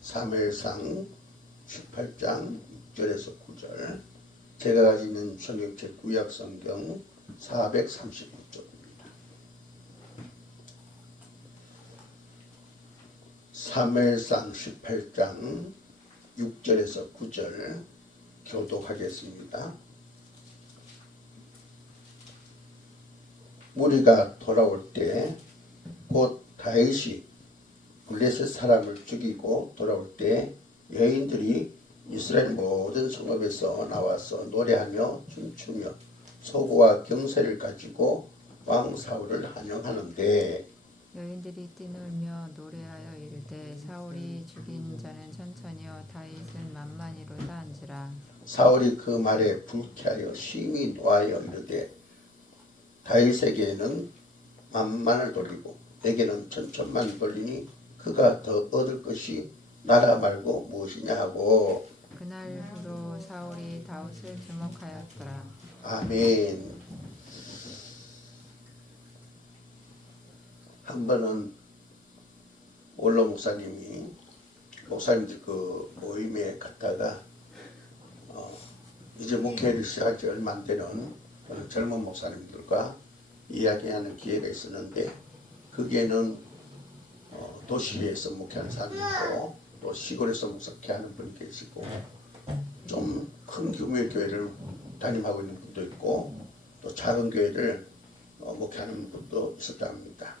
사무엘상 18장 6절에서 9절. 제가 가지고 있는 성경책 구약성경 436쪽입니다. 사무엘상 18장 6절에서 9절 교독하겠습니다. 무리가 돌아올 때 곧 다윗이 블레셋 사람을 죽이고 돌아올 때 여인들이 이스라엘 모든 성읍에서 나와서 노래하며 춤추며 소고와 경세를 가지고 왕 사울을 환영하는데, 여인들이 뛰놀며 노래하여 이르되 사울이 죽인 자는 천천히요 다윗은 만만히로다 한지라. 사울이 그 말에 불쾌하여 심히 노하여 이르되 다윗에게는 만만을 돌리고 내게는 천천만 돌리니 그가 더 얻을 것이 나라 말고 무엇이냐 하고. 그날로 사울이 다윗을 주목하였더라. 아멘. 한 번은 원로 목사님들 그 모임에 갔다가 이제 목회를 시작한 지 얼마 안 되는 젊은 목사님들과 이야기하는 기회가 있었는데, 거기에는 도시에서 목회하는 사람이 있고 또 시골에서 목사하는 분이 계시고 좀 큰 규모의 교회를 담임하고 있는 분도 있고 또 작은 교회를 목회하는 분도 있었다 합니다.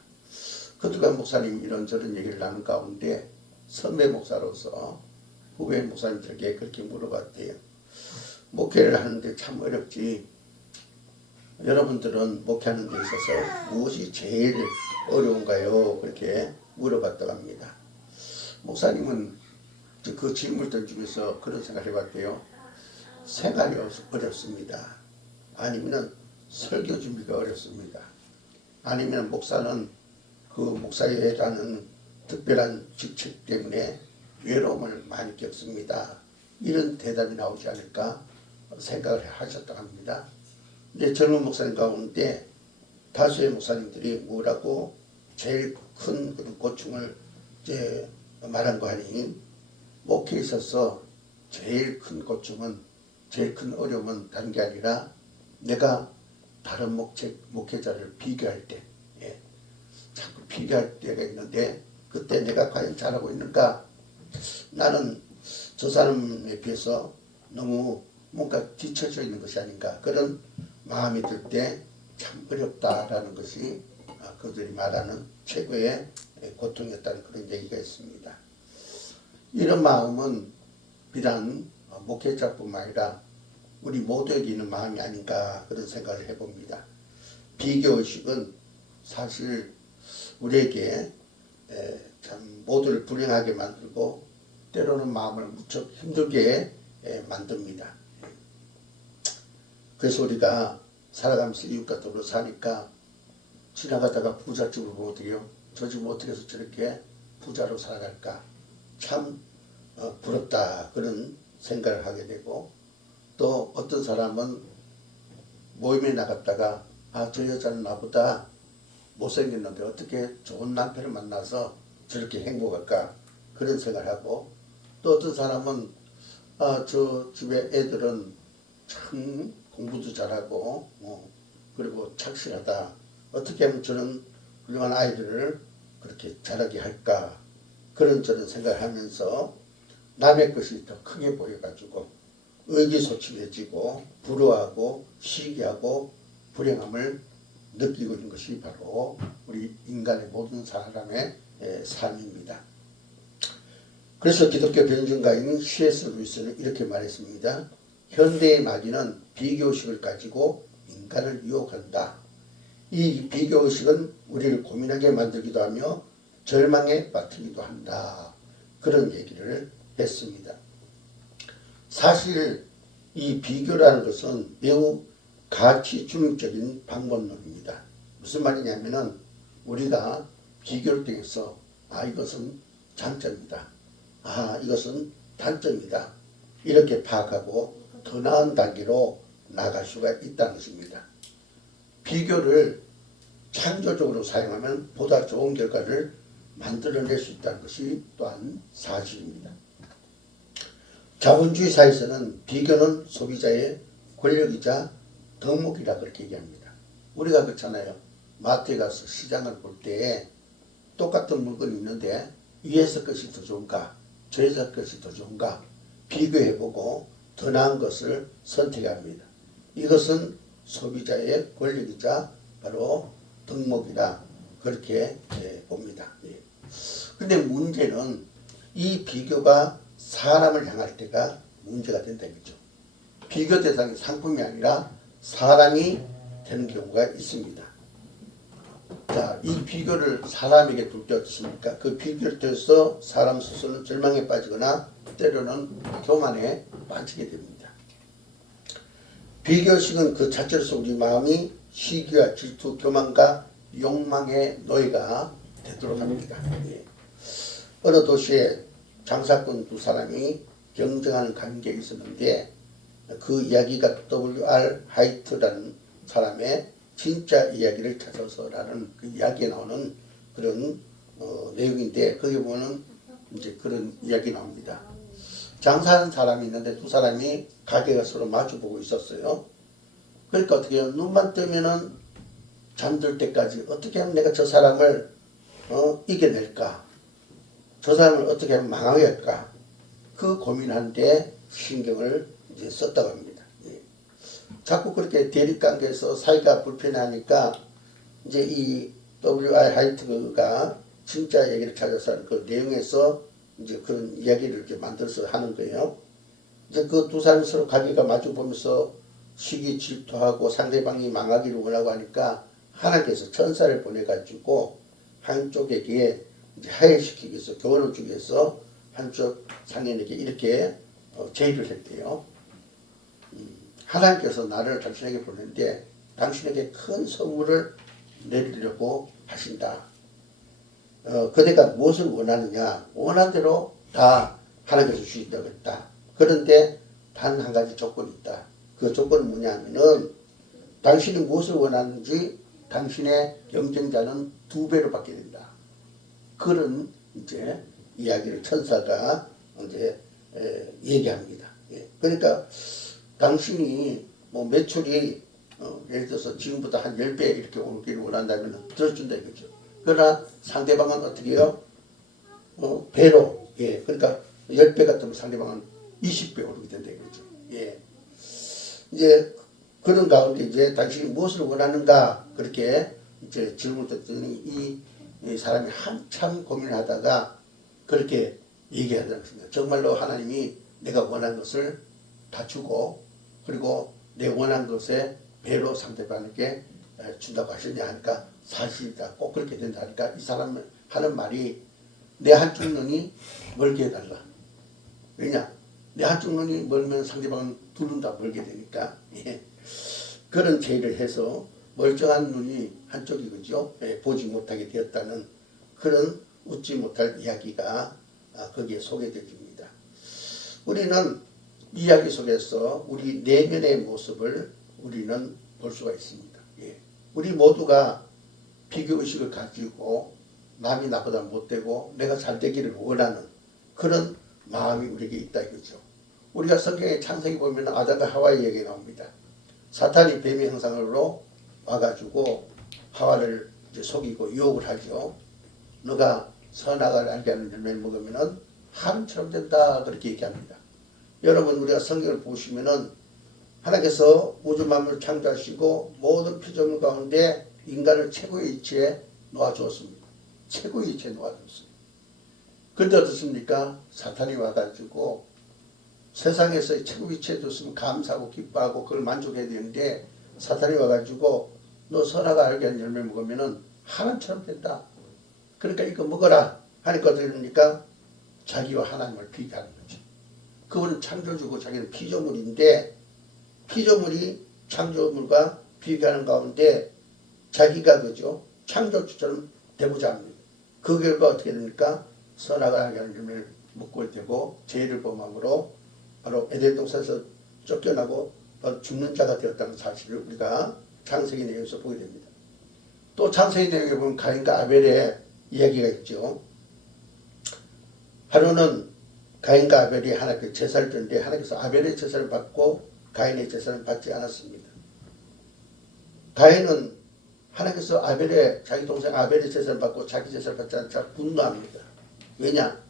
그동안 목사님 이런저런 얘기를 나눈 가운데 선배 목사로서 후배 목사님들에게 그렇게 물어봤대요. 목회를 하는데 참 어렵지. 여러분들은 목회하는 데 있어서 무엇이 제일 어려운가요? 그렇게 물어봤다고 합니다. 목사님은 그 질문들 중에서 그런 생각을 해봤대요. 생활이 어렵습니다. 아니면 설교 준비가 어렵습니다. 아니면 목사는 그 목사회라는 특별한 직책 때문에 외로움을 많이 겪습니다. 이런 대답이 나오지 않을까 생각을 하셨다고 합니다. 근데 젊은 목사님 가운데 다수의 목사님들이 뭐라고 제일 큰 고충을 이제 말한 거 아니, 목회에 있어서 제일 큰 고충은, 제일 큰 어려움은 다른 게 아니라 내가 다른 목회자를 비교할 때, 자꾸 비교할 때가 있는데 그때 내가 과연 잘하고 있는가? 나는 저 사람에 비해서 너무 뭔가 뒤처져 있는 것이 아닌가? 그런 마음이 들 때 참 어렵다라는 것이 그들이 말하는 최고의 고통이었다는 그런 얘기가 있습니다. 이런 마음은 비단 목회자뿐만 아니라 우리 모두에게 있는 마음이 아닌가 그런 생각을 해봅니다. 비교의식은 사실 우리에게 참 모두를 불행하게 만들고 때로는 마음을 무척 힘들게 만듭니다. 그래서 우리가 살아가면서 이웃과 더불어 사니까 지나가다가 부잣집을 보면 어떻게 해요? 저 집 어떻게 해서 저렇게 부자로 살아갈까? 참 부럽다 그런 생각을 하게 되고, 또 어떤 사람은 모임에 나갔다가 저 여자는 나보다 못생겼는데 어떻게 좋은 남편을 만나서 저렇게 행복할까 그런 생각을 하고, 또 어떤 사람은 저 집에 애들은 참 공부도 잘하고 그리고 착실하다. 어떻게 하면 저는 훌륭한 아이들을 그렇게 자라게 할까 그런 저런 생각을 하면서 남의 것이 더 크게 보여가지고 의기소침해지고 부러워하고 시기하고 불행함을 느끼고 있는 것이 바로 우리 인간의 모든 사람의 삶입니다. 그래서 기독교 변증가인 C.S. 루이스는 이렇게 말했습니다. 현대의 마귀는 비교의식을 가지고 인간을 유혹한다. 이 비교의식은 우리를 고민하게 만들기도 하며 절망에 빠뜨리기도 한다. 그런 얘기를 했습니다. 사실 이 비교라는 것은 매우 가치 중립적인 방법론입니다. 무슨 말이냐면은 우리가 비교를 통해서 이것은 장점이다. 이것은 단점이다. 이렇게 파악하고 더 나은 단계로 나갈 수가 있다는 것입니다. 비교를 창조적으로 사용하면 보다 좋은 결과를 만들어낼 수 있다는 것이 또한 사실입니다. 자본주의 사회에서는 비교는 소비자의 권력이자 덕목이라 그렇게 얘기합니다. 우리가 그렇잖아요. 마트에 가서 시장을 볼 때 똑같은 물건이 있는데 위에서 것이 더 좋은가 저에서 것이 더 좋은가 비교해보고 더 나은 것을 선택합니다. 이것은 소비자의 권력이자 바로 덕목이라 그렇게 봅니다. 그런데 문제는 이 비교가 사람을 향할 때가 문제가 된다 이거죠. 비교 대상이 상품이 아니라 사람이 되는 경우가 있습니다. 자, 이 비교를 사람에게 둘 때 어떻습니까? 그 비교를 통해서 사람 스스로는 절망에 빠지거나 때로는 교만에 빠지게 됩니다. 비교식은 그 자체로서 우리 마음이 시기와 질투, 교만과 욕망의 노예가 되도록 합니다. 어느 도시에 장사꾼 두 사람이 경쟁하는 관계에 있었는데 그 이야기가 W.R. 하이트라는 사람의 진짜 이야기를 찾아서라는 그 이야기에 나오는 그런 내용인데 거기 보면 이제 그런 이야기 나옵니다. 장사하는 사람이 있는데 두 사람이 가게가 서로 마주보고 있었어요. 그러니까 어떻게 해요? 눈만 뜨면은 잠들 때까지 어떻게 하면 내가 저 사람을 이겨낼까? 저 사람을 어떻게 하면 망하게 할까? 그 고민하는데 신경을 이제 썼다고 합니다. 자꾸 그렇게 대립관계에서 사이가 불편하니까 이제 이 W.R. 하이트가 진짜 얘기를 찾아서 하는 그 내용에서 이제 그런 이야기를 이렇게 만들어서 하는 거예요. 이제 그 두 사람이 서로 가게가 마주 보면서 시기 질투하고 상대방이 망하기를 원하고 하니까 하나님께서 천사를 보내가지고 한쪽에게 이제 하해시키기 위해서 교훈을 주기 위해서 한쪽 상인에게 이렇게 제의를 했대요. 하나님께서 나를 당신에게 보냈는데 당신에게 큰 선물을 내리려고 하신다. 그대가 무엇을 원하느냐 원한 대로 다 하나님께서 주신다고 했다. 그런데 단 한 가지 조건이 있다. 그 조건은 뭐냐면은 당신이 무엇을 원하는지 당신의 경쟁자는 2배로 받게 된다. 그런 이제 이야기를 천사가 이제 얘기합니다. 그러니까 당신이 뭐 매출이 예를 들어서 지금보다 한 10배 이렇게 오르기를 원한다면 들어준다 이거죠. 그러나 상대방은 어떻게 해요? 배로. 그러니까 10배 같으면 상대방은 20배 오르게 된다 이거죠. 이제 그런 가운데 이제 당신이 무엇을 원하는가 그렇게 이제 질문을 드렸더니 이 사람이 한참 고민을 하다가 그렇게 얘기하더라고요. 정말로 하나님이 내가 원한 것을 다 주고 그리고 내 원한 것에 배로 상대방에게 준다고 하시냐 하니까 사실이다. 꼭 그렇게 된다 하니까 이 사람 하는 말이 내 한쪽 눈이 멀게 해달라. 왜냐? 내 한쪽 눈이 멀면 상대방은 두 눈 다 멀게 되니까 그런 제의를 해서 멀쩡한 눈이 한쪽이 그죠? 보지 못하게 되었다는 그런 웃지 못할 이야기가 거기에 소개되어집니다. 우리는 이야기 속에서 우리 내면의 모습을 우리는 볼 수가 있습니다. 우리 모두가 비교의식을 가지고 남이 나보다 못되고 내가 잘되기를 원하는 그런 마음이 우리에게 있다 이거죠. 우리가 성경의 창세기 보면 아담과 하와의 얘기 나옵니다. 사탄이 뱀의 형상으로 와가지고 하와를 이제 속이고 유혹을 하죠. 너가 선악을 알게 하는 열매를 먹으면은 하나님처럼 된다 그렇게 얘기합니다. 여러분 우리가 성경을 보시면은 하나님께서 우주 만물을 창조하시고 모든 피조물 가운데 인간을 최고의 위치에 놓아주었습니다. 최고의 위치에 놓아주었습니다. 그런데 어떻습니까? 사탄이 와가지고 세상에서 최고 위치에 뒀으면 감사하고 기뻐하고 그걸 만족해야 되는데 사탄이 와가지고 너 선악을 알게 하는 열매 먹으면은 하나님처럼 된다. 그러니까 이거 먹어라 하니까 어떻게 됩니까? 자기와 하나님을 비교하는 거죠. 그분은 창조주고 자기는 피조물인데 피조물이 창조물과 비교하는 가운데 자기가 그죠 창조주처럼 되고자 합니다. 그 결과 어떻게 됩니까? 선악을 하게 하는 열매를 먹고 되고 죄를 범함으로 바로 에덴 동산에서 쫓겨나고 바로 죽는 자가 되었다는 사실을 우리가 창세기 내용에서 보게 됩니다. 또 창세기 내용에 보면 가인과 아벨의 이야기가 있죠. 하루는 가인과 아벨이 하나님께 제사를 드는데 하나님께서 아벨의 제사를 받고 가인의 제사를 받지 않았습니다. 가인은 하나님께서 아벨의 자기 동생 아벨의 제사를 받고 자기 제사를 받지 않자 분노합니다. 왜냐?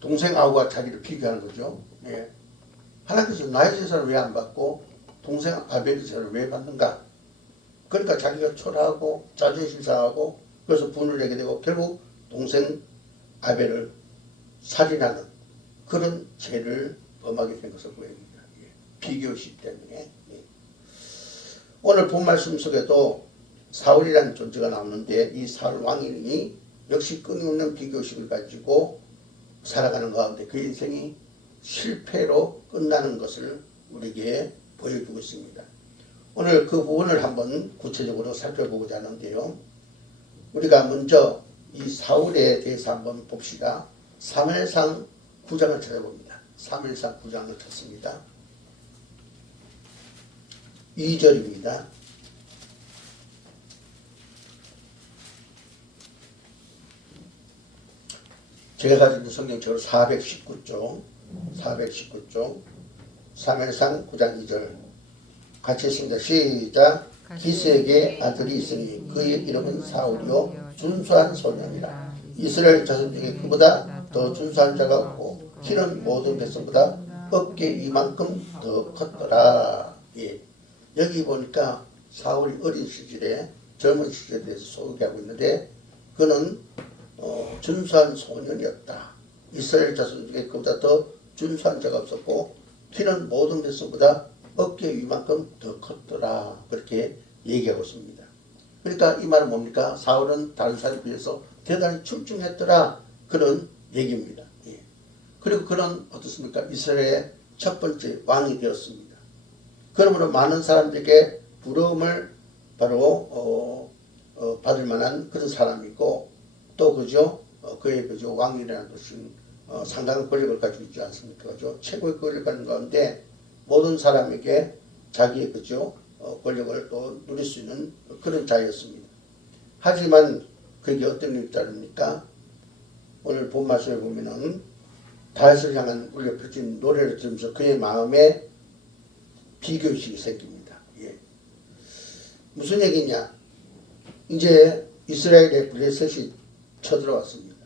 동생 아우가 자기를 비교하는 거죠. 예. 하나님께서 나의 제사를 왜 안 받고 동생 아벨의 제사를 왜 받는가? 그러니까 자기가 초라하고 자존심 상하고 그래서 분을 내게 되고 결국 동생 아벨을 살인하는 그런 죄를 범하게 된 것을 보입니다. 예. 비교의식 때문에. 예. 오늘 본 말씀 속에도 사울이라는 존재가 나오는데 이 사울 왕이 역시 끊임없는 비교의식을 가지고 살아가는 가운데 그 인생이 실패로 끝나는 것을 우리에게 보여주고 있습니다. 오늘 그 부분을 한번 구체적으로 살펴보고자 하는데요. 우리가 먼저 이 사울에 대해서 한번 봅시다. 사무엘상 9장을 찾아봅니다. 사무엘상 9장을 찾습니다. 2절입니다. 제가 가지고 성경책으로 419쪽 사무엘상 9장 2절 같이 읽습니다. 시작. 기스에게 아들이 있으니 그의 이름은 사울이요 준수한 소년이라. 이스라엘 자손 중에 그보다 더 준수한 자가 없고 키는 모든 백성보다 어깨 이만큼 더 컸더라. 예. 여기 보니까 사울이 어린 시절에 젊은 시절에 대해서 소개하고 있는데 그는 준수한 소년이었다. 이스라엘 자손 중에 그보다 더 준수한 자가 없었고 키는 모든 백성보다 어깨 위만큼 더 컸더라. 그렇게 얘기하고 있습니다. 그러니까 이 말은 뭡니까? 사울은 다른 사람에 비해서 대단히 출중했더라. 그런 얘기입니다. 예. 그리고 그는 어떻습니까? 이스라엘의 첫 번째 왕이 되었습니다. 그러므로 많은 사람들에게 부러움을 바로 받을 만한 그런 사람이고 또 그죠? 그의 그죠? 왕이라는 것은 상당한 권력을 가지고 있지 않습니까? 그죠? 최고의 권력을 가진 가운데 모든 사람에게 자기의 그죠? 권력을 또 누릴 수 있는 그런 자였습니다. 하지만 그게 어떤 일이 따릅니까? 오늘 본 말씀에 보면은 다윗을 향한 울려 펼친 노래를 들으면서 그의 마음에 비교의식이 생깁니다. 예. 무슨 얘기냐? 이제 이스라엘의 블레셋이 쳐들어왔습니다.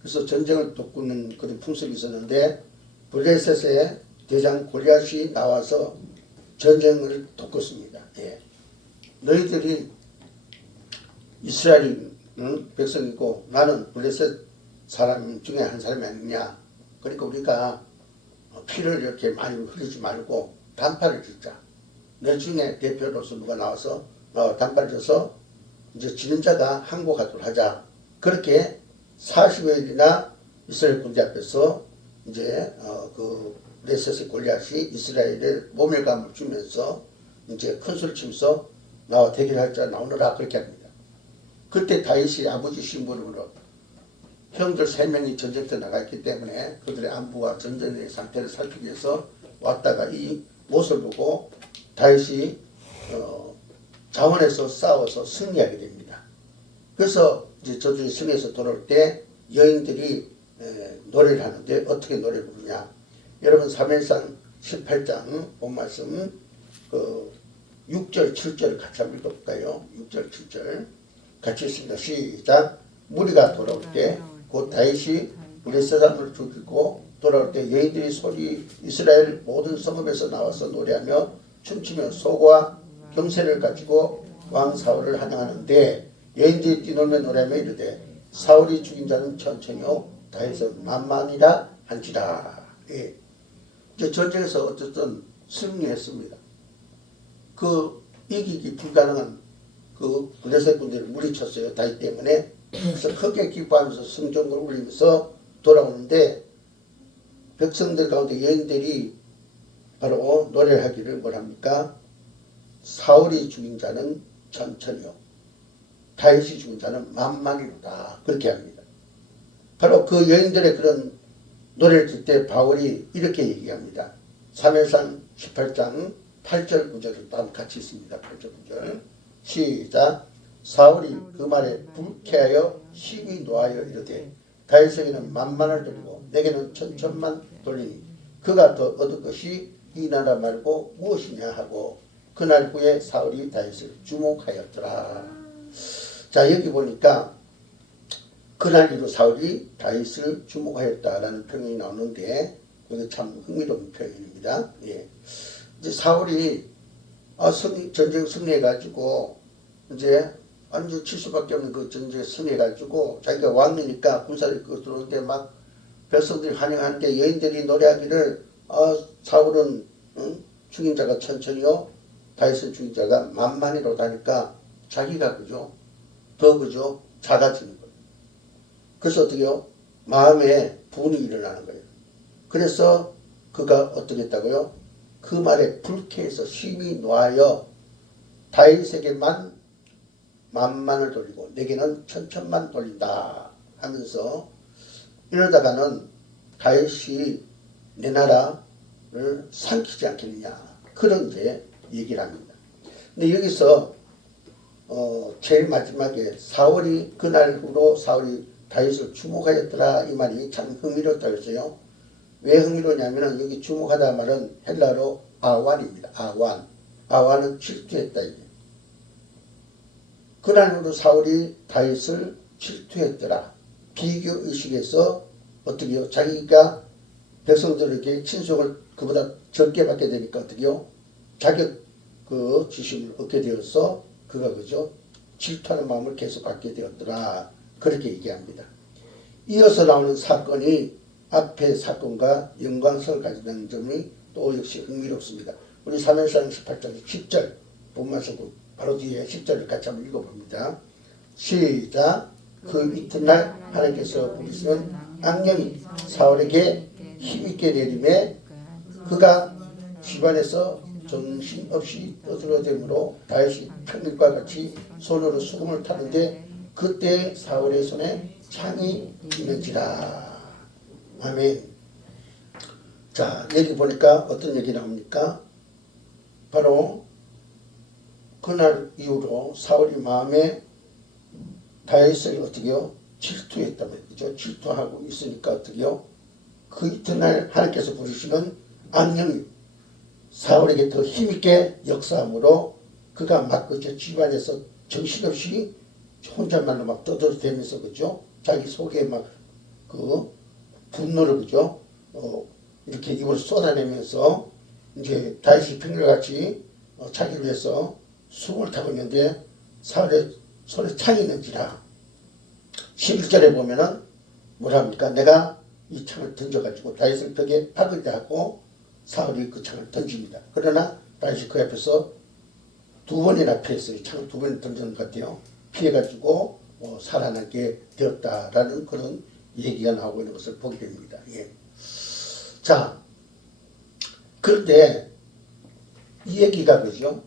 그래서 전쟁을 돕고는 그런 풍습이 있었는데 블레셋의 대장 골리앗이 나와서 전쟁을 돕겠습니다. 예. 너희들이 이스라엘 백성이고 나는 블레셋 사람 중에 한 사람이 아니냐. 그러니까 우리가 피를 이렇게 많이 흘리지 말고 단파를 짓자. 내 중에 대표로서 누가 나와서 단파를 져서 이제 지는 자가 항복하도록 하자. 그렇게 40여일이나 이스라엘 군대 앞에서 이제 그 블레셋의 골리앗이 이스라엘의 모멸감을 주면서 이제 큰 소리 치면서 나와 대결할 자 나오너라 그렇게 합니다. 그때 다윗이 아버지 심부름으로 형들 3명이 전쟁터에 나가 있기 때문에 그들의 안부와 전쟁의 상태를 살피기 위해서 왔다가 이 모습을 보고 다윗이 자원에서 싸워서 승리하게 됩니다. 그래서 이제 저주의 승에서 돌아올 때 여인들이 노래를 하는데 어떻게 노래를 부르냐? 여러분 사무엘상 18장 본 말씀 그 6절 7절을 같이 한번 읽어볼까요? 6절 7절 같이 읽습니다. 시작. 무리가 돌아올 때 곧 다윗이 블레셋 사람을 죽이고 돌아올 때 여인들이 소리 이스라엘 모든 성읍에서 나와서 노래하며 춤추며 소고와 경세를 가지고 왕 사울을 환영하는데 여인들이 뛰놀며 노래하며 이르되 사울이 죽인 자는 천천히요 다윗은 만만이라 한지라. 예. 이제 전쟁에서 어쨌든 승리했습니다. 그 이기기 불가능한 그 블레셋 군대를 물리쳤어요. 다윗 때문에. 그래서 크게 기뻐하면서 성전을 울리면서 돌아오는데 백성들 가운데 여인들이 바로 노래를 하기를 뭐랍니까? 사울이 죽인 자는 천천히요 다윗이 죽은 자는 만만이로다 그렇게 합니다. 바로 그 여인들의 그런 노래를 들 때 바울이 이렇게 얘기합니다. 사무엘상 18장 8절 9절을 또 같이 있습니다. 8절 9절 시작. 사울이 그 말에 불쾌하여 심히 노하여 이르되 다윗에게는 만만을 돌리고 내게는 천천만 돌리니 그가 더 얻을 것이 이 나라 말고 무엇이냐 하고 그날 후에 사울이 다윗을 주목하였더라. 자, 여기 보니까 그날 이후 사울이 다윗을 주목하였다라는 표현이 나오는데 이게 참 흥미로운 표현입니다. 예. 이제 사울이 전쟁 승리해가지고 이제 완전 칠 수밖에 없는 그 전쟁에 승리해가지고 자기가 왕이니까 군사를 들어오는데 막 백성들이 환영하는데 여인들이 노래하기를 사울은 죽인 자가 천천히요 다윗은 죽인 자가 만만이라고 하니까 자기가 그죠 더 그죠 작아지는 거예요. 그래서 어떻게요? 마음에 분이 일어나는 거예요. 그래서 그가 어떻게 했다고요? 그 말에 불쾌해서 심히 노하여 다윗에게만 만만을 돌리고 내게는 천천만 돌린다 하면서 이러다가는 다윗이 내 나라를 삼키지 않겠느냐 그런 이제 얘기를 합니다. 근데 여기서 제일 마지막에 사울이 그날 후로 사울이 다윗을 주목하였더라 이 말이 참 흥미롭다고 했어요. 왜 흥미로냐면은 여기 주목하다 말은 헬라로 아완입니다. 아완은 질투했다 이게. 그날 후로 사울이 다윗을 질투했더라. 비교 의식에서 어떻게요? 자기가 백성들에게 친속을 그보다 적게 받게 되니까 어떻게요? 자격 그 지심을 얻게 되어서 그가 그죠? 질투하는 마음을 계속 갖게 되었더라. 그렇게 얘기합니다. 이어서 나오는 사건이 앞의 사건과 연관성을 가진다는 점이 또 역시 흥미롭습니다. 우리 사무엘상 18장 10절 본문에서 바로 뒤에 10절을 같이 한번 읽어봅니다. 시작. 그 이튿날 하나님께서 부르시는 악령이 사울에게 힘있게 내림에 그가 집안에서 정신없이 떠들어대므로 다윗이 평일과 같이 손으로 수금을 타는데 그때 사울의 손에 창이 있는지라. 아멘. 자, 여기 보니까 어떤 얘기 나옵니까? 바로 그날 이후로 사울이 마음에 다윗을 어떻게요? 질투했다면 그죠? 질투하고 있으니까 어떻게요? 그 이튿날 하나님께서 부르시는 악령이 사울에게 더 힘있게 역사함으로 그가 막 그저 집안에서 정신없이 혼잣말로 막 떠들어대면서 그죠? 자기 속에 막 그 분노를 그죠? 이렇게 입을 쏟아내면서 이제 다윗이 평일같이 자기를 위해서 수금을 타고 있는데 사울의 손에 창이 있는지라. 11절에 보면은 뭐라 합니까? 내가 이 창을 던져가지고 다윗을 벽에 박으려 하고 사울이 그 창을 던집니다. 그러나 다윗이 그 앞에서 두 번이나 피했어요. 창을 두 번이나 던지는 것 같아요. 피해가지고 살아나게 되었다라는 그런 얘기가 나오고 있는 것을 보게 됩니다. 예. 자, 그런데 이 얘기가 그죠?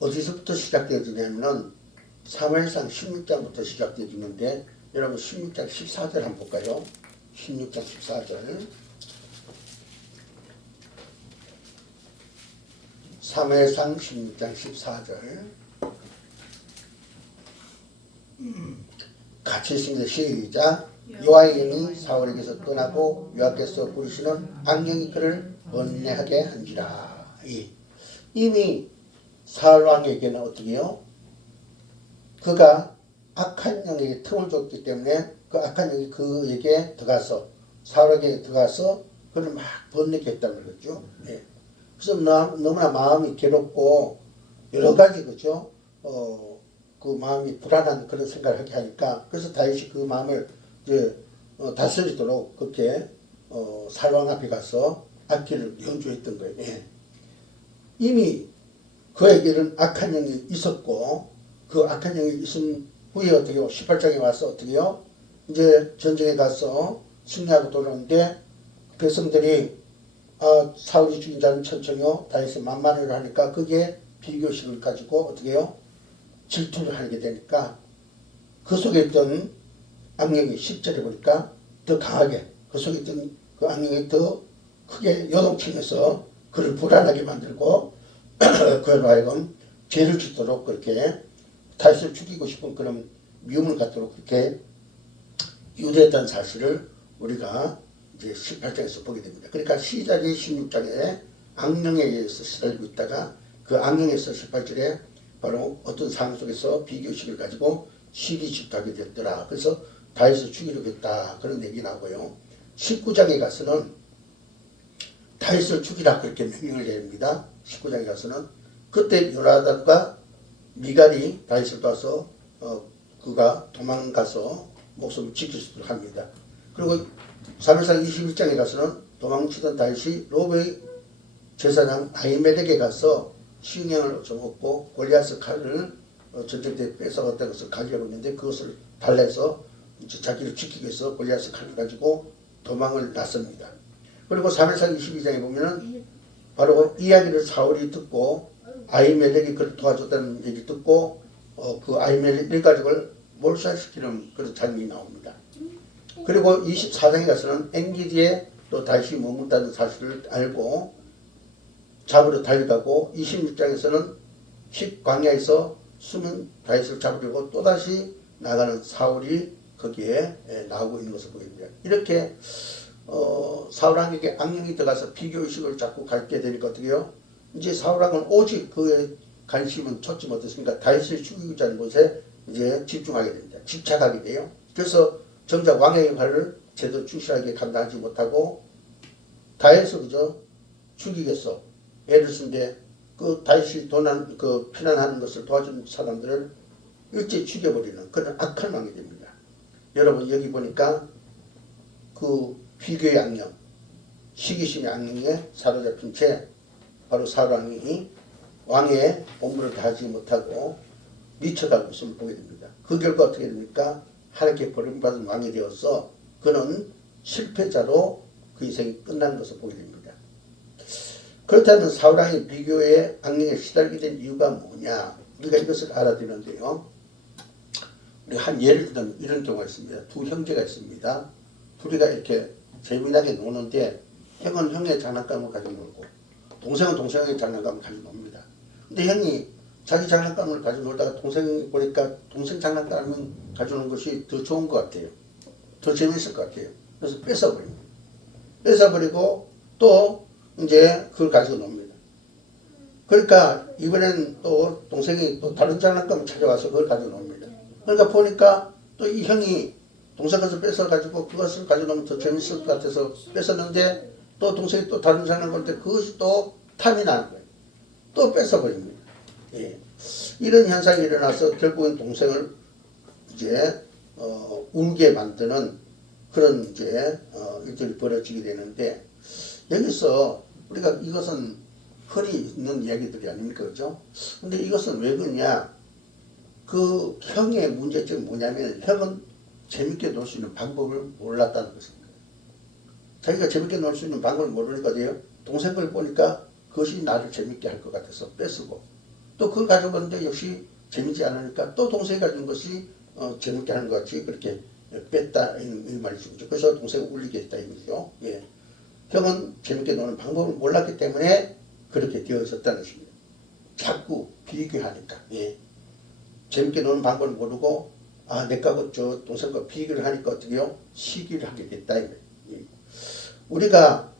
어디서부터 시작되어지냐면은 사무엘상 16장부터 시작되어지는데 여러분 16장 14절 한번 볼까요? 16장 14절 사무엘상 16장 14절 같이 읽습니다. 시작. 여호와의 영이 사울에게서 떠나고 여호와께서 부르시는 악령이 그를 번뇌하게 한지라. 이미 사울 왕에게는 어떻게 해요? 그가 악한 영에게 틈을 줬기 때문에 그 악한 영이 그에게 들어가서 사울에게 들어가서 그를 막 번뇌케 했다는 거죠. 예. 그래서 너무나 마음이 괴롭고 여러 가지 그죠? 그 마음이 불안한 그런 생각을 하게 하니까 그래서 다윗이 그 마음을 이제 다스리도록 그렇게 사울왕 앞에 가서 악기를 연주했던 거예요. 예. 이미 그에게는 악한 영이 있었고 그 악한 영이 있은 후에 어떻게 해요? 18장에 와서 어떻게 해요? 이제 전쟁에 가서 승리하고 돌아오는데 백성들이 사울이 죽인 자는 천천히요 다윗은 만만을 하니까 그게 비교식을 가지고 어떻게 해요? 질투를 하게 되니까 그 속에 있던 악령이 10절에 보니까 더 강하게 그 속에 있던 그 악령이 더 크게 요동치면서 그를 불안하게 만들고 그로 하여금 죄를 짓도록 그렇게 다윗을 죽이고 싶은 그런 미움을 갖도록 그렇게 유대했다는 사실을 우리가 이제 18장에서 보게 됩니다. 그러니까 시작이 16장에 악령에 의해서 시달리고 있다가 그 악령에서 18절에 바로 어떤 상황 속에서 비교식을 가지고 시기 집도하게 됐더라. 그래서 다윗을 죽이려고 했다. 그런 얘기 나오고요. 19장에 가서는 다윗을 죽이라 그렇게 명령을 내립니다. 19장에 가서는 그때 요나단과 미갈이 다윗을 도와서 그가 도망가서 목숨을 지킬 수 있도록 합니다. 그리고 사무엘상 21장에 가서는 도망치던 다윗이 로브의 제사장 아히멜렉에 가서 시흥형을 좀 얻고 골리앗의 칼을 전쟁 때 뺏어갔다는 것을 가지고 있는데 그것을 달래서 이제 자기를 지키기 위해서 골리앗의 칼을 가지고 도망을 났습니다. 그리고 사무엘상 22장에 보면은 바로 이야기를 사울이 듣고 아히멜렉이 그를 도와줬다는 얘기 듣고 그 아히멜렉 일가족을 몰살시키는 그런 장면이 나옵니다. 그리고 24장에 가서는 엔기디에 또 다시 머문다는 사실을 알고 잡으러 달려가고 26장에서는 광야에서 숨은 다윗을 잡으려고 또다시 나가는 사울이 거기에 나오고 있는 것을 보게 됩니다. 이렇게 사울왕에게 악령이 들어가서 비교의식을 자꾸 갖게 되니까 어떻게 해요? 이제 사울왕은 오직 그의 관심은 초점 어떻습니까? 다윗을 죽이고자 하는 곳에 이제 집중하게 됩니다. 집착하게 돼요. 그래서 정작 왕의 역할을 제대로 충실하게 감당하지 못하고 다윗을 그저 죽이겠어. 애를 쓴데 그 다윗이 피난하는 것을 도와준 사람들을 일제히 죽여버리는 그런 악한 왕이 됩니다. 여러분 여기 보니까 그 비교의 악령, 시기심의 악령에 사로잡힌 채 바로 사울왕이 왕의 업무를 다하지 못하고 미쳐가고 있음을 보게 됩니다. 그 결과 어떻게 됩니까? 하나님께 버림받은 왕이 되어서 그는 실패자로 그 인생이 끝난 것을 보게 됩니다. 그렇다면 사울왕이 비교의 악령에 시달리게 된 이유가 뭐냐? 우리가 이것을 알아야 되는데요. 우리 한 예를 들면 이런 경우가 있습니다. 두 형제가 있습니다. 둘이가 이렇게 재미나게 노는데 형은 형의 장난감을 가지고 놀고 동생은 동생의 장난감을 가지고 놉니다. 근데 형이 자기 장난감을 가지고 놀다가 동생이 보니까 동생 장난감을 가지고 노는 것이 더 좋은 것 같아요. 더 재밌을 것 같아요. 그래서 뺏어버립니다. 뺏어버리고 또 이제 그걸 가지고 놉니다. 그러니까 이번엔 또 동생이 또 다른 장난감을 찾아와서 그걸 가지고 놉니다. 그러니까 보니까 또 이 형이 동생 것을 뺏어가지고 그것을 가지고 노면 더 재밌을 것 같아서 뺏었는데 또 동생이 또 다른 장난감을 때 그것이 또 탐이 나는 거예요. 또 뺏어버립니다. 예. 이런 현상이 일어나서 결국은 동생을 이제 울게 만드는 그런 이제 일들이 벌어지게 되는데 여기서 우리가 이것은 흔히 있는 이야기들이 아닙니까? 그죠? 근데 이것은 왜 그러냐? 그 형의 문제점이 뭐냐면 형은 재밌게 놀 수 있는 방법을 몰랐다는 것입니다. 자기가 재밌게 놀 수 있는 방법을 모르니까 돼요. 동생 걸 보니까 그것이 나를 재밌게 할 것 같아서 뺏고 또 그걸 가져보는데 역시 재밌지 않으니까 또 동생이 가진 것이 재밌게 하는 것 같이 그렇게 뺐다 이 말이죠. 그래서 동생을 울리게 했다 이거죠. 예. 형은 재밌게 노는 방법을 몰랐기 때문에 그렇게 되어 있었다는 것입니다. 자꾸 비교하니까. 예. 재밌게 노는 방법을 모르고 내가 저 동생과 비교를 하니까 어떻게 해요? 시기를 하게 됐다. 예. 우리가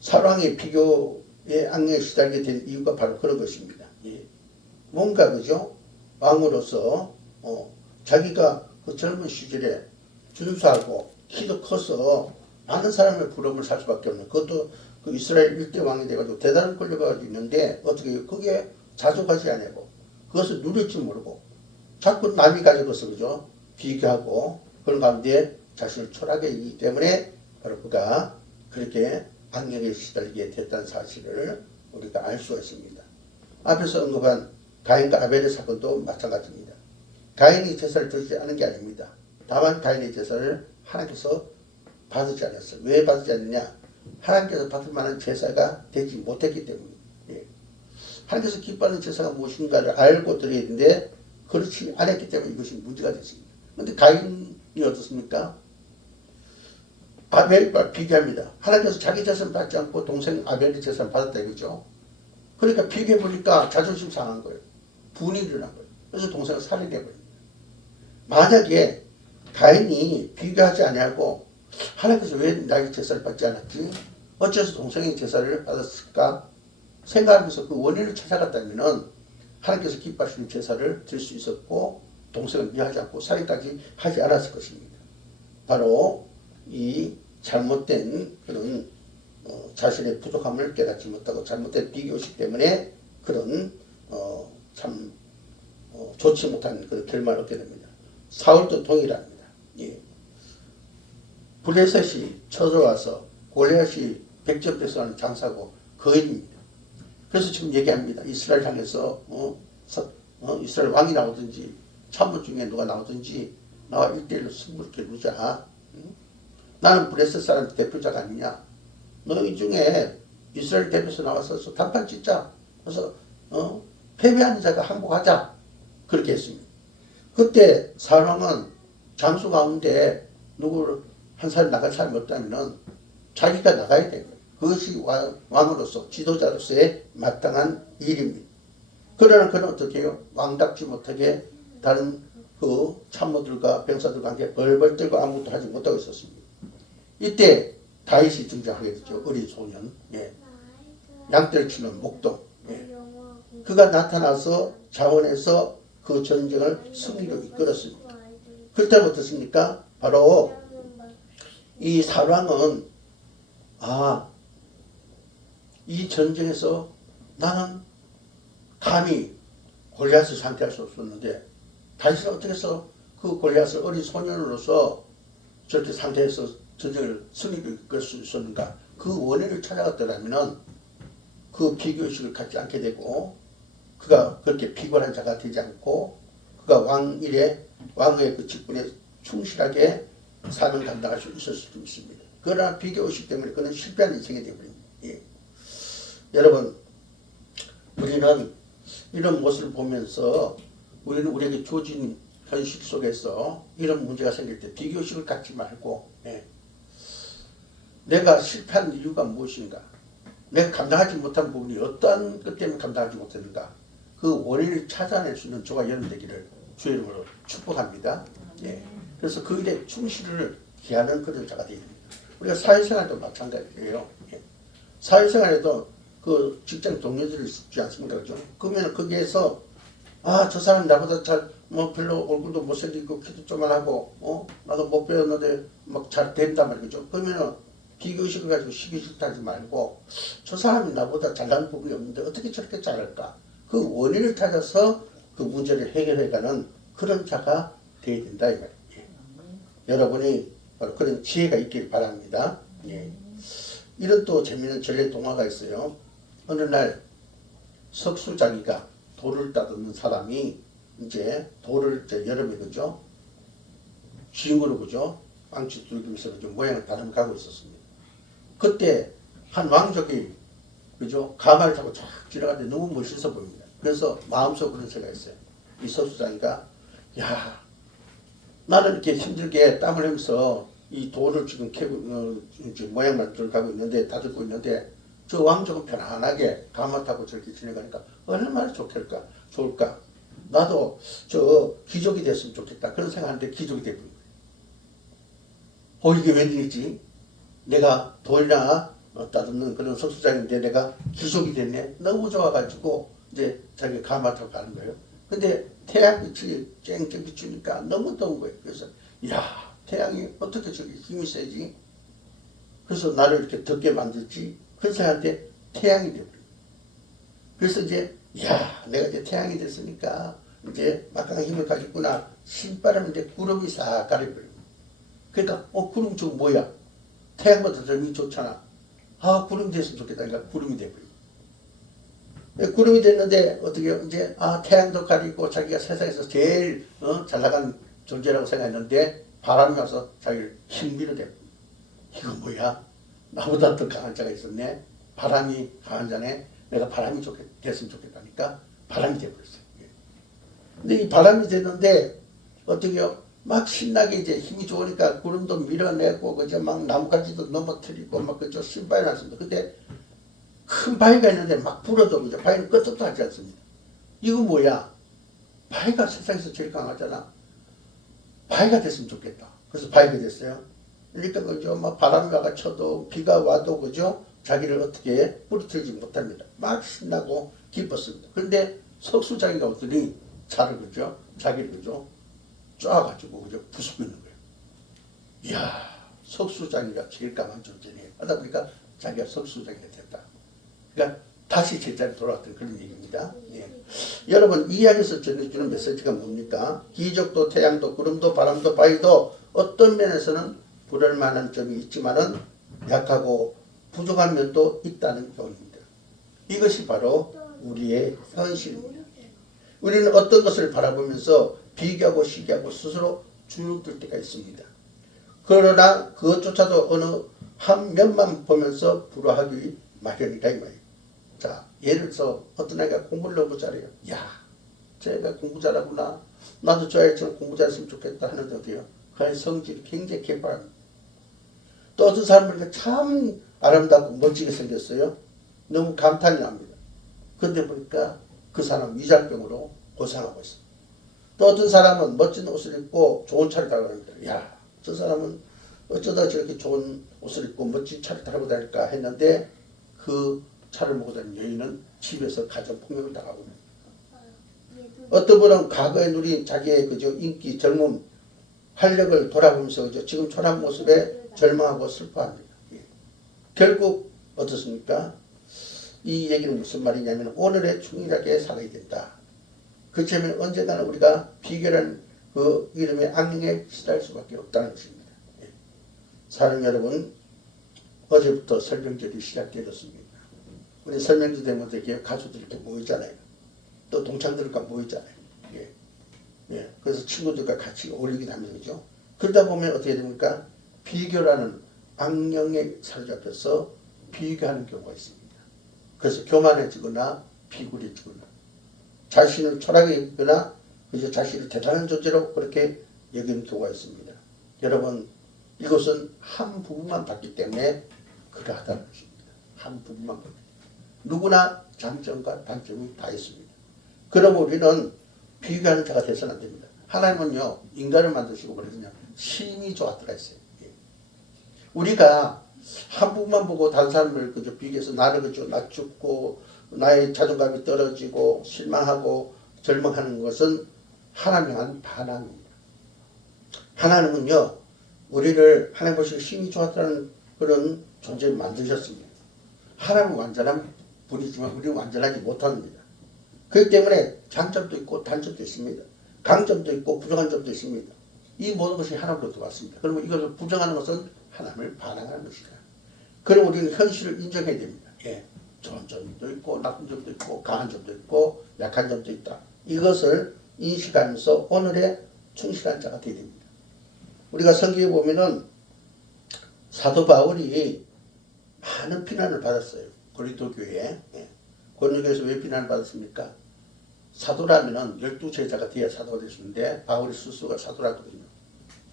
사랑의 비교의 악령에 시달리게 된 이유가 바로 그런 것입니다. 예. 뭔가 그죠? 왕으로서 자기가 그 젊은 시절에 준수하고 키도 커서 많은 사람의 부러움을 살 수밖에 없는 그것도 그 이스라엘 1대 왕이 돼가지고 대단한 권력을 있는데 어떻게 거기에 자족하지 않고 그것을 누릴 줄 모르고 자꾸 남이 가지고서 그죠? 비교하고 그런 가운데 자신을 초라하게 이기 때문에 바로 그가 그렇게 악령에 시달리게 됐다는 사실을 우리가 알 수가 있습니다. 앞에서 언급한 가인과 아벨의 사건도 마찬가지입니다. 가인이 제사를 드리지 않은 게 아닙니다. 다만 가인의 제사를 하나님께서 받지 않았어요. 왜 받지 않느냐? 하나님께서 받을 만한 제사가 되지 못했기 때문입니다. 예. 하나님께서 기뻐하는 제사가 무엇인가를 알고 드려야 되는데 그렇지 않았기 때문에 이것이 문제가 됐습니다. 그런데 가인이 어떻습니까? 아벨과 비교합니다. 하나님께서 자기 제사를 받지 않고 동생 아벨의 제사를 받았다 이거죠. 그러니까 비교해보니까 자존심 상한 거예요. 분이 일어난 거예요. 그래서 동생을 살인해버립니다. 만약에 가인이 비교하지 아니하고 하나님께서 왜 나에게 제사를 받지 않았지? 어째서 동생의 제사를 받았을까? 생각하면서 그 원인을 찾아갔다면은 하나님께서 기뻐하시는 제사를 드릴 수 있었고 동생을 미워하지 않고 살인까지 하지 않았을 것입니다. 바로 이 잘못된 그런 자신의 부족함을 깨닫지 못하고 잘못된 비교식 때문에 그런 참 좋지 못한 그 결말을 얻게 됩니다. 사울도 동일합니다. 예. 블레셋이 쳐들어와서 골리앗이 백전백승하는 장사고 거인입니다. 그래서 지금 얘기합니다. 이스라엘 향해서 이스라엘 왕이 나오든지 참모 중에 누가 나오든지 나와 1대1로 승부를 겨루자. 나는 블레셋 사람 대표자가 아니냐. 너희 중에 이스라엘 대표에서 나와서 단판 짓자. 그래서 패배하는 자가 항복하자. 그렇게 했습니다. 그때 사울왕은 장수 가운데 누구를 한 사람 나갈 사람이 없다면 자기가 나가야 되는 거예요. 그것이 왕으로서 지도자로서의 마땅한 일입니다. 그러나 그는 어떻게 해요? 왕답지 못하게 다른 그 참모들과 병사들과 함께 벌벌 떨고 아무것도 하지 못하고 있었습니다. 이때 다윗이 등장하게 되죠. 어린 소년. 예. 양떼를 치는 목동. 예. 그가 나타나서 자원해서 그 전쟁을 승리로 이끌었습니다. 그때는 어떻습니까? 바로 이 사울왕은 이 전쟁에서 나는 감히 골리앗을 상대할 수 없었는데 다윗은 어떻게 해서 그 골리앗을 어린 소년으로서 저렇게 상대해서 전쟁을 승리로 이끌 수 있었는가? 그 원인을 찾아갔더라면 그 비교의식을 갖지 않게 되고 그가 그렇게 피곤한 자가 되지 않고 그가 왕의 그 직분에 충실하게 사는 감당할 수 있었을 수 있습니다. 그러나 비교의식 때문에 그는 실패한 인생이 되어버립니다. 예. 여러분, 우리는 이런 모습을 보면서 우리는 우리에게 주어진 현실 속에서 이런 문제가 생길 때 비교의식을 갖지 말고 내가 실패한 이유가 무엇인가? 내가 감당하지 못한 부분이 어떠한 것 때문에 감당하지 못했는가? 그 원인을 찾아낼 수 있는 저와 여러분 되기를 주의 이름으로 축복합니다. 예. 그래서 그 일에 충실을 기하는 그런 자가 되야 됩니다. 우리가 사회생활도 마찬가지예요. 예. 사회생활에도 그 직장 동료들이 있지 않습니까? 그죠? 그러면 거기에서 저 사람 나보다 별로 얼굴도 못생기고 키도 조만하고 나도 못 배웠는데 막 잘 된단 말이죠. 그러면 비교의식을 가지고 시기 싫다 하지 말고 저 사람이 나보다 잘난 부분이 없는데 어떻게 저렇게 잘할까? 그 원인을 찾아서 그 문제를 해결해가는 그런 자가 되어야 된다 이 말이에요. 예. 여러분이 바로 그런 지혜가 있길 바랍니다. 예. 이런 또 재미있는 전래 동화가 있어요. 어느 날 석수장이가 돌을 따듬는 사람이 이제 돌을 여름에 그죠? 쥐으로 그죠? 빵치 두들기면서 그죠? 모양을 다듬어 가고 있었습니다. 그때 한 왕족이 그죠? 가마를 타고 쫙 지나가는데 너무 멋있어 보입니다. 그래서 마음속으로 그런 생각이 있어요. 이 석수장이가 나는 이렇게 힘들게 땀을 흘리면서 이 돌을 지금 캐고 모양만 들어가고 있는데 다듬고 있는데 저 왕족은 편안하게 가마 타고 저렇게 지나가니까 얼마나 좋을까? 나도 저 귀족이 됐으면 좋겠다. 그런 생각하는데 귀족이 되버린 거예요. 이게 웬일이지? 내가 돌이나 따듬는 그런 석수장인데 내가 귀족이 됐네. 너무 좋아가지고 이제 자기 가마 타고 가는 거예요. 근데 태양빛이 쨍쨍 비추니까 너무 더운 거예요. 그래서 태양이 어떻게 저기 힘이 세지? 그래서 나를 이렇게 덥게 만들지? 그런 생각한테 태양이 되버려요. 그래서 이제 내가 이제 태양이 됐으니까 이제 막강한 힘을 가졌구나. 신바람에 이제 구름이 싹 가려버려요. 그러니까 구름 저거 뭐야? 태양보다 더 힘이 좋잖아. 구름이 됐으면 좋겠다. 그러니까 구름이 돼버려요. 구름이 됐는데 어떻게 이제 태양도 가리고 자기가 세상에서 제일 잘 나간 존재라고 생각했는데 바람이 와서 자기를 힘비로 돼버려요. 이거 뭐야? 나보다 더 강한 자가 있었네. 바람이 강한 자네. 내가 바람이 됐으면 좋겠다니까 바람이 돼버렸어요. 근데 이 바람이 됐는데 어떻게요? 막 신나게 이제 힘이 좋으니까 구름도 밀어내고 그저 막 나뭇가지도 넘어뜨리고 막 그저 신바람이 났습니다. 근데 큰 바위가 있는데 막 불어도 그죠? 바위는 끄떡도 하지 않습니다. 이거 뭐야? 바위가 세상에서 제일 강하잖아. 바위가 됐으면 좋겠다. 그래서 바위가 됐어요. 그러니까 그죠, 막 바람이 쳐도 비가 와도 그죠, 자기를 어떻게 부러뜨리지 못합니다. 막 신나고 기뻤습니다. 그런데 석수자기가 어떠니 차를 그죠, 자기를 그죠, 쪼아가지고 그죠, 부수고 있는 거예요. 이야, 석수자기가 제일 강한 존재네. 하다 보니까 자기가 석수자기가 됐다. 그러니까 다시 제자리에 돌아왔던 그런 얘기입니다. 예. 여러분, 이 이야기에서 전해주는 메시지가 뭡니까? 기적도 태양도 구름도 바람도 바위도 어떤 면에서는 부를 만한 점이 있지만은 약하고 부족한 면도 있다는 교훈입니다. 이것이 바로 우리의 현실입니다. 우리는 어떤 것을 바라보면서 비교하고 시기하고 스스로 주눅들 때가 있습니다. 그러나 그것조차도 어느 한 면만 보면서 불화하기 마련이다 이 말이에요. 자, 예를 들어서 어떤 아이가 공부를 너무 잘해요. 야, 쟤가 공부 잘하구나. 나도 저 아이처럼 공부 잘했으면 좋겠다 하는데 어때요? 그 아이 성질이 굉장히 개발합니다. 또 어떤 사람은 참 아름답고 멋지게 생겼어요. 너무 감탄이 납니다. 그런데 보니까 그 사람 위장병으로 고생하고 있어요. 또 어떤 사람은 멋진 옷을 입고 좋은 차를 타고 다닙니다. 야, 저 사람은 어쩌다 저렇게 좋은 옷을 입고 멋진 차를 타고 다닐까 했는데 그 차를 몰고 다니는 여인은 집에서 가정폭력을 당하고 있는 거예요. 어떤 분은 과거에 누린 자기의 그저 인기, 젊음, 활력을 돌아보면서 그저 지금 초라한 모습에 절망하고 슬퍼합니다. 예. 결국 어떻습니까? 이 얘기는 무슨 말이냐면 오늘에 충실하게 살아야 된다. 그렇다면 언젠가는 우리가 비결한 그 이름의 악령에 시달릴 수밖에 없다는 것입니다. 예. 사랑 여러분, 어제부터 설명절이 시작되었습니다. 우리 설명절 되면 이렇게 가수들 이렇게 모이잖아요. 또 동창들과 모이잖아요. 예. 예. 그래서 친구들과 같이 어울리기도 하면서 그죠. 그러다 보면 어떻게 됩니까? 비교라는 악령에 사로잡혀서 비교하는 경우가 있습니다. 그래서 교만해지거나 비굴해지거나 자신을 초라하게 여기거나 그저 자신을 대단한 존재로 그렇게 여기는 경우가 있습니다. 여러분, 이것은 한 부분만 봤기 때문에 그러하다는 것입니다. 한 부분만 봤기 때문에. 누구나 장점과 단점이 다 있습니다. 그럼 우리는 비교하는 자가 되서는 안 됩니다. 하나님은요, 인간을 만드시고 그러거든요. 신이 좋았더라 했어요. 우리가 한 부분만 보고 다른 사람을 그저 비교해서 나를 그저 낮추고 나의 자존감이 떨어지고 실망하고 절망하는 것은 하나님 향한 반항입니다. 하나님은요, 우리를 하나님 보시고 신이 좋았다는 그런 존재를 만드셨습니다. 하나님은 완전한 분이지만 우리는 완전하지 못합니다. 그렇기 때문에 장점도 있고 단점도 있습니다. 강점도 있고 부정한 점도 있습니다. 이 모든 것이 하나님으로부터 왔습니다. 그러면 이것을 부정하는 것은 하나님을 반항하는 것이다. 그럼 우리는 현실을 인정해야 됩니다. 예, 좋은 점도 있고 나쁜 점도 있고 강한 점도 있고 약한 점도 있다. 이것을 인식하면서 오늘의 충실한 자가 되어야 됩니다. 우리가 성경에 보면은 사도 바울이 많은 비난을 받았어요. 고린도 교회에. 예. 고린도 교회에서 왜 비난을 받았습니까? 사도라면은 12제자가 돼야 사도가 될 수 있는데 바울이 스스로가 사도라거든요.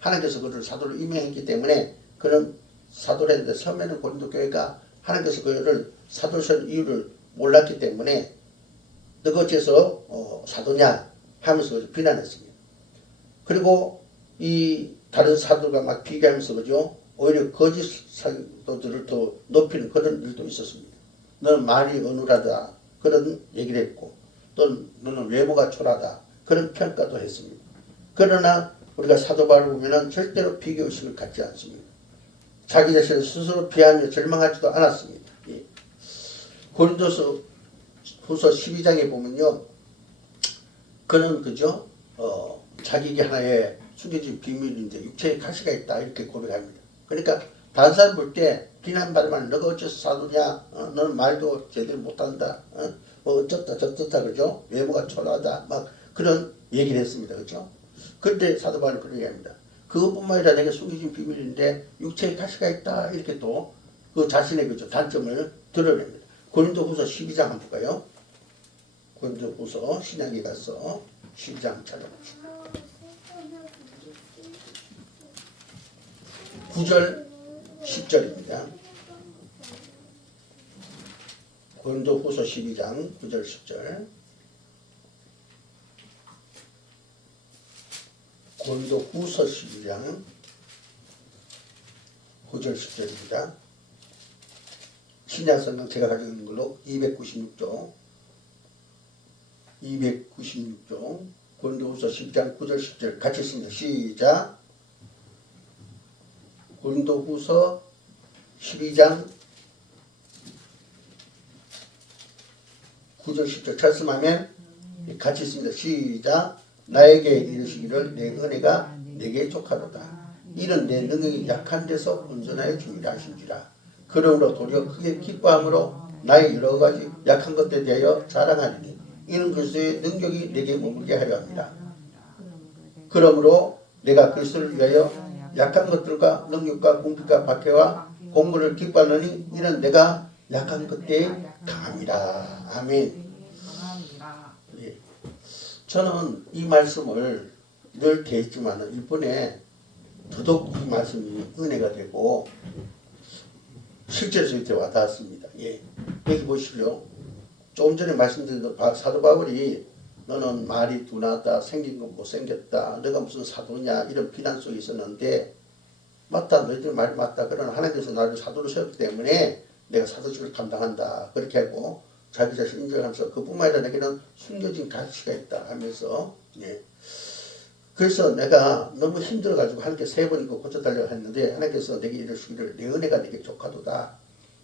하나님께서 그를 사도로 임명했기 때문에 그는 사도를 했는데 처음에는 고린도 교회가 하나님께서 그를 사도로 세운 이유를 몰랐기 때문에 너가 어째서 사도냐 하면서 비난했습니다. 그리고 이 다른 사도가 막 비교하면서 그죠, 오히려 거짓 사도들을 더 높이는 그런 일도 있었습니다. 너는 말이 어눌하다 그런 얘기를 했고 또 너는 외모가 초라하다 그런 평가도 했습니다. 그러나 우리가 사도 바울을 보면은 절대로 비교의식을 갖지 않습니다. 자기 자신을 스스로 비하하며 절망하지도 않았습니다. 예. 고린도서 후서 12장에 보면요, 그는 그죠, 자기에게 하나의 숨겨진 비밀인데 육체에 가시가 있다 이렇게 고백합니다. 그러니까 다른 사람 볼 때 비난받으면 너가 어째서 사도냐, 너는 말도 제대로 못한다, 뭐 어쩌다 저쩌다 그죠, 외모가 초라하다 막 그런 얘기를 했습니다. 그죠. 그런데 사도 바울은 그런 얘기합니다. 그것뿐만 아니라 내게 숨겨진 비밀인데 육체에 가시가 있다 이렇게 또 그 자신의 그죠 단점을 드러냅니다. 고린도 후서 12장 한번 볼까요? 고린도 후서 신약에 가서 12장 찾아봅시다. 9절 10절입니다. 고린도 후서 12장 9절 10절. 고린도후서 12장 9절 10절입니다. 신약성경 제가 가지고 있는 걸로 296쪽 고린도후서 12장 9절 10절 같이 읽습니다. 시작. 고린도후서 12장 9절 10절 철수하면 같이 읽습니다. 시작. 나에게 이르시기를 내 은혜가 내게 족하도다. 이는 내 능력이 약한 데서 온전하여 중이라 하신지라. 그러므로 도리어 크게 기뻐함으로 나의 여러 가지 약한 것들에 대하여 자랑하리니 이는 그리스도의 능력이 내게 머물게 하려 합니다. 그러므로 내가 그리스도를 위하여 약한 것들과 능력과 궁핍과 박해와 공부를 기뻐하느니 이는 내가 약한 것들에 강함이라. 아멘. 예. 저는 이 말씀을 늘 대했지만 이번에 더더욱 이 말씀이 은혜가 되고 실제로 저한테 와닿았습니다. 예. 여기 보시죠. 조금 전에 말씀드린 사도 바울이 너는 말이 둔하다, 생긴 건 못생겼다, 너가 무슨 사도냐 이런 비난 속에 있었는데 맞다, 너희들 말 맞다. 그러나 하나님께서 나를 사도로 세웠기 때문에 내가 사도직을 감당한다. 그렇게 하고 자기 자신 인정하면서 그뿐만 아니라 내게는 숨겨진 가치가 있다 하면서 예. 그래서 내가 너무 힘들어가지고 하나님께 3번 이고 고쳐달라고 했는데 하나님께서 내게 이르시기를 내 은혜가 내게 족하도다.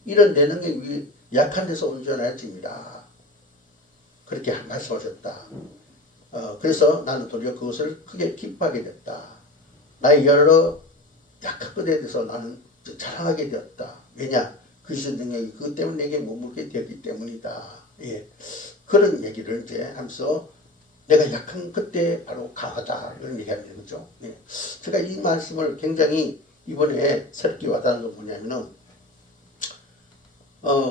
이런 내 능력이 약한 데서 온전해집니다. 그렇게 말씀하셨다. 그래서 나는 도리어 그것을 크게 기뻐하게 됐다. 나의 여러 약한 것에 대해서 나는 자랑하게 되었다. 왜냐? 그리스도 능력이 그것 때문에 내게 머물게 되었기 때문이다. 예. 그런 얘기를 이제 하면서 내가 약한 그때 바로 강하다 이런 얘기하는 거죠. 예. 제가 이 말씀을 굉장히 이번에 새롭게 와닿은 건 뭐냐면은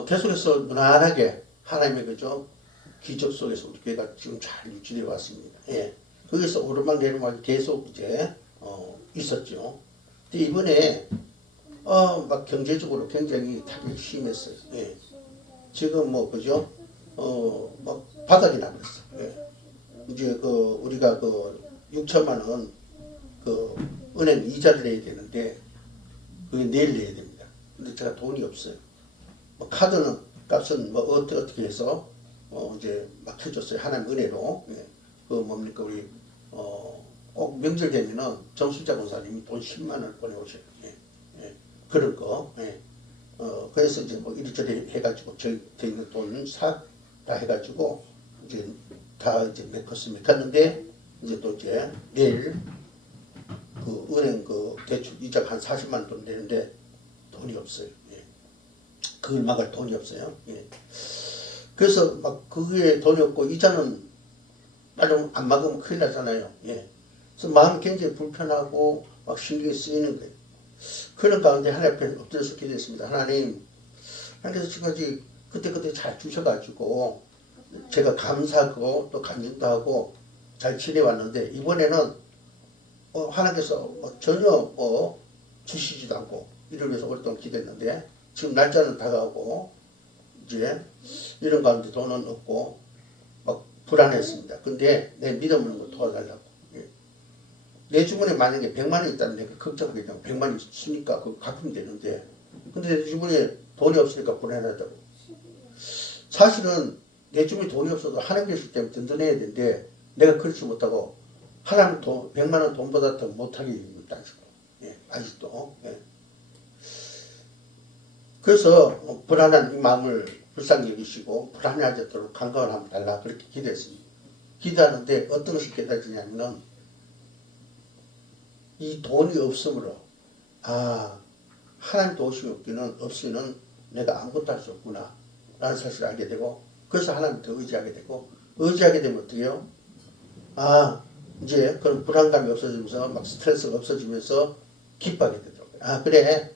계속해서 무난하게 하나님의 그죠 기적 속에서 우리 교회가 지금 잘 유지되어 왔습니다. 예. 거기서 오르막 내리막 계속 이제 있었죠. 근데 이번에 막 경제적으로 굉장히 타격이 심했어요. 예. 지금 뭐 그죠 막 바닥이 나버렸어. 예. 이제 우리가 6천만 원 은행 이자를 내야 되는데 그게 내일 내야 됩니다. 근데 제가 돈이 없어요. 뭐 카드는 값은 뭐 어떻게 해서 이제 막 해줬어요. 하나님 은혜로. 예. 뭡니까 우리 꼭 명절 되면은 정수자 권사님이 돈 10만 원 보내오셔요. 예. 예. 그런 거. 예. 그래서 이제 뭐 이리저리 해가지고 저희 돼 있는 돈 다 해가지고 이제 다 이제 메꿨는데 이제 또 이제 내일 은행 대출 이자가 한 40만 원 돈 되는데 돈이 없어요. 예. 그걸 막을 돈이 없어요. 예. 그래서 막 그게 돈이 없고 이자는 빨리 안 막으면 큰일 나잖아요. 예. 그래서 마음이 굉장히 불편하고 막 신경이 쓰이는 거예요. 그런 가운데 하나님 앞에 엎드려서 기도했습니다. 하나님께서 지금까지 그때 잘 주셔가지고 제가 감사하고 또 간증도 하고 잘 지내왔는데 이번에는 하나님께서 전혀 주시지도 않고 이러면서 오랫동안 기도했는데 지금 날짜는 다가오고 이제 이런 가운데 돈은 없고 막 불안했습니다. 근데 내 믿음을 도와달라고. 예. 내 주머니에 만약에 100만 원 있다면 내가 걱정하게 되면 100만 원 있으니까 그거 갚으면 되는데 근데 내 주머니에 돈이 없으니까 불안하다고. 사실은 내 주머니에 돈이 없어도 하나님 계실 때문에 든든해야 되는데 내가 그렇지 못하고 하나님 100만 원 돈보다 더 못하게 있다. 예, 아직도. 예. 그래서 불안한 이 마음을 불쌍히 여기시고 불안해하지 않도록 간과를 한번 달라 그렇게 기도했습니다. 기도하는데 어떤 것이 깨달아지냐면은 이 돈이 없으므로 하나님 도우심이 없이는 내가 아무것도 할 수 없구나 라는 사실을 알게 되고 그래서 하나님 더 의지하게 되고 의지하게 되면 어떻게 해요? 이제 그런 불안감이 없어지면서 막 스트레스가 없어지면서 기뻐하게 되더라고요. 그래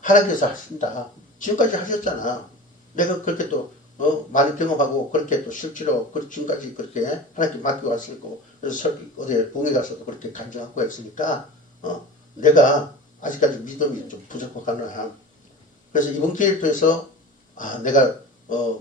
하나님께서 하신다. 지금까지 하셨잖아. 내가 그렇게 또 많이 경험하고 그렇게 또 실제로 지금까지 그렇게 하나님께 맡겨왔을 거고 그래서 어디 봉에 가서도 그렇게 간증하고 했으니까 내가 아직까지 믿음이 좀 부족하구나. 그래서 이번 기회를 통해서 내가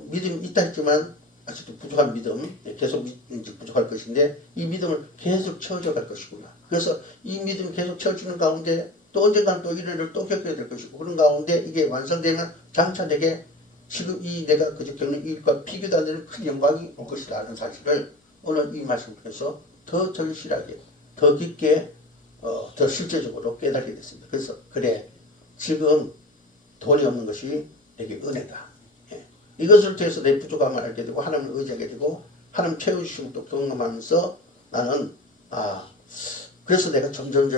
믿음이 있다 했지만 아직도 부족한 믿음, 계속 이제 부족할 것인데 이 믿음을 계속 채워져 갈 것이구나. 그래서 이 믿음이 계속 채워지는 가운데 또 언젠가는 또 이런 일을 또 겪게 될 것이고 그런 가운데 이게 완성되면 장차 내게 지금 이 내가 그저 겪는 이 일과 비교도 안 되는 큰 영광이 올 것이라는 사실을 오늘 이 말씀을 통해서 더 절실하게, 더 깊게, 더 실제적으로 깨닫게 됐습니다. 그래서 그래 지금 돈이 없는 것이 내게 은혜다. 예. 이것을 통해서 내 부족함을 알게 되고 하나님을 의지하게 되고 하나님 채워주심을 또 경험하면서 나는 그래서 내가 점점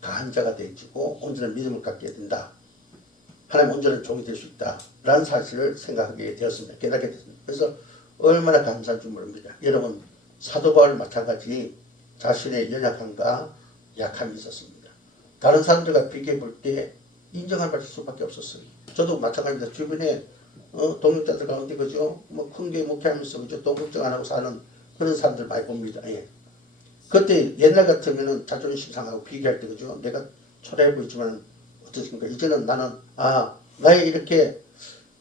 강한 자가 되어지고 온전한 믿음을 갖게 된다. 하나님 온전한 종이 될 수 있다. 라는 사실을 생각하게 되었습니다. 깨닫게 됐습니다. 그래서 얼마나 감사한 줄 모릅니다. 여러분 사도 바울 마찬가지 자신의 연약함과 약함이 있었습니다. 다른 사람들과 비교해 볼 때 인정을 받을 수밖에 없었어요. 저도 마찬가지입니다. 주변에 동역자들 가운데 그죠? 뭐 큰 게 목회하면서 그죠? 돈 걱정 안 하고 사는 그런 사람들 많이 봅니다. 예. 그때 옛날 같으면은 자존심 상하고 비교할 때 그죠? 내가 초라해 보이지만 어떻습니까? 이제는 나는 나의 이렇게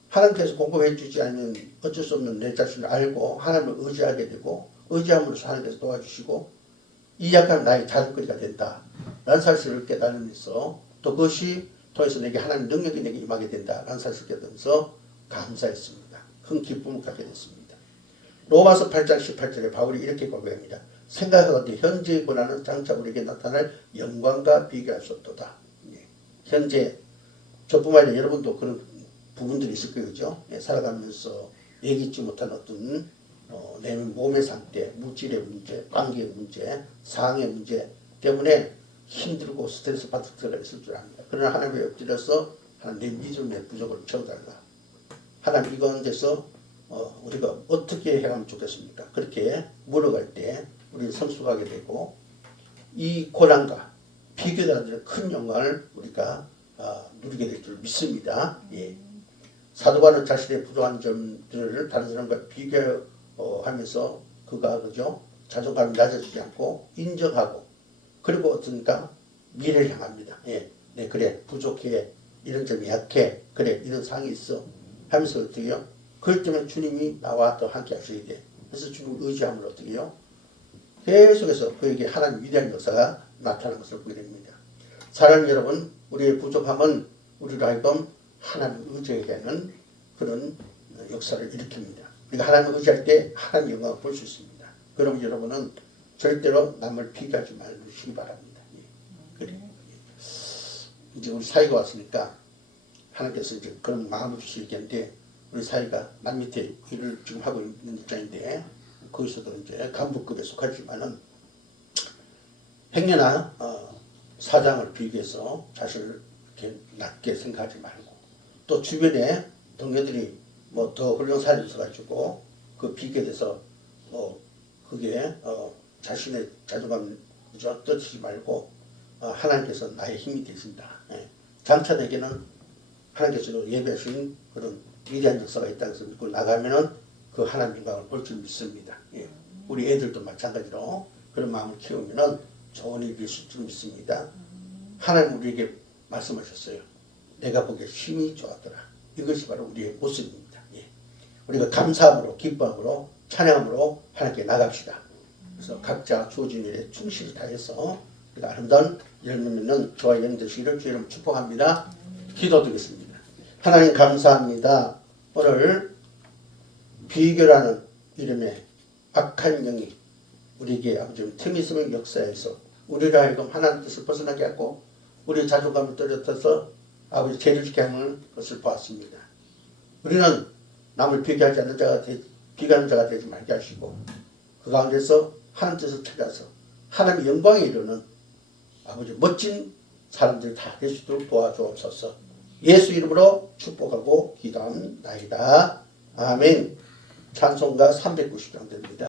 하나님께서 공급해 주지 않으면 어쩔 수 없는 내 자신을 알고 하나님을 의지하게 되고 의지함으로써 하나님께서 도와주시고 이 약함은 나의 자랑거리가 된다. 라는 사실을 깨달으면서 또 그것이 통해서 내게 하나님 능력이 내게 임하게 된다. 라는 사실을 깨달으면서 감사했습니다. 큰 기쁨을 갖게 됐습니다. 로마서 8장 18절에 바울이 이렇게 고백합니다. 생각하건대 현재의 고난은 장차 우리에게 나타날 영광과 비교할 수 없도다. 예. 현재 저뿐만 아니라 여러분도 그런 부분들이 있을 거예요. 그죠? 예, 살아가면서 얘기치 못한 어떤 내 몸의 상태, 물질의 문제, 관계의 문제, 상의 문제 때문에 힘들고 스트레스 받을 때가 있을 줄 압니다. 그러나 하나님의 엎드려서 하나님 내 믿음, 내 부족을 채워달라. 하나님 이건 데서 우리가 어떻게 해가면 좋겠습니까? 그렇게 물어갈 때 우리는 성숙하게 되고 이 고난과 비교도 안 되는 큰 영광을 우리가 누리게 될 줄 믿습니다. 예. 사도 바울은 자신의 부족한 점들을 다른 사람과 비교하면서 그가 그죠? 자존감이 낮아지지 않고 인정하고 그리고 어떻습니까? 미래를 향합니다. 예. 네, 그래 부족해 이런 점이 약해 그래 이런 상이 있어 하면서 어떻게 해요? 그럴 때면 주님이 나와 또 함께 하셔야 돼. 그래서 주님을 의지함으로 어떻게 해요? 계속해서 그에게 하나님 위대한 역사가 나타나는 것을 보게 됩니다. 사랑하는 여러분, 우리의 부족함은 우리로 하여금 하나님을 의지하게 하는 그런 역사를 일으킵니다. 우리가 하나님을 의지할 때 하나님의 영광을 볼 수 있습니다. 그럼 여러분은 절대로 남을 비교하지 말으시기 바랍니다. 예. 그래. 이제 우리 사이가 왔으니까 하나님께서 이제 그런 마음을 주시겠는데 우리 사이가 남 밑에 일을 지금 하고 있는 입장인데 거기서도 이제 간부급에 속하지만은 행여나 사장을 비교해서 자신을 이렇게 낮게 생각하지 말고 또 주변에 동료들이 뭐 더 훌륭한 사람이 있어가지고 그 비교돼서 그게 자신의 자존감 그죠 떨치지 말고 하나님께서 나의 힘이 되신다. 예. 장차 내게는 하나님께서 예배하신 그런 위대한 역사가 있다는 것을 믿고 나가면은 그 하나님 영광을 볼 줄 믿습니다. 예. 우리 애들도 마찬가지로 그런 마음을 키우면은 좋은 일이 있을 줄 믿습니다. 하나님 우리에게 말씀하셨어요. 내가 보기에 힘이 좋았더라. 이것이 바로 우리의 모습입니다. 예. 우리가 감사함으로 기뻐함으로 찬양함으로 하나님께 나갑시다. 그래서 각자 주어진 일에 충실히 다해서 우리가 아름다운 열매 맺는 저와 여러분 되시기를 주의 이름으로 축복합니다. 기도드리겠습니다. 하나님 감사합니다. 오늘 비교라는 이름의 악한 영이 우리에게 아버지 틈이 있으면 역사에서 우리를 하여금 하나님 뜻을 벗어나게 하고 우리의 자존감을 떨어뜨려서 아버지 죄를 짓게 하는 것을 보았습니다. 우리는 남을 비교하지 않는 비교하는 자가 되지 말게 하시고 그 가운데서 하나님 뜻을 찾아서 하나님의 영광에 이르는 아버지 멋진 사람들이 다 될 수 있도록 도와주옵소서. 예수 이름으로 축복하고 기도합니다. 아멘. 찬송가 390장 됩니다.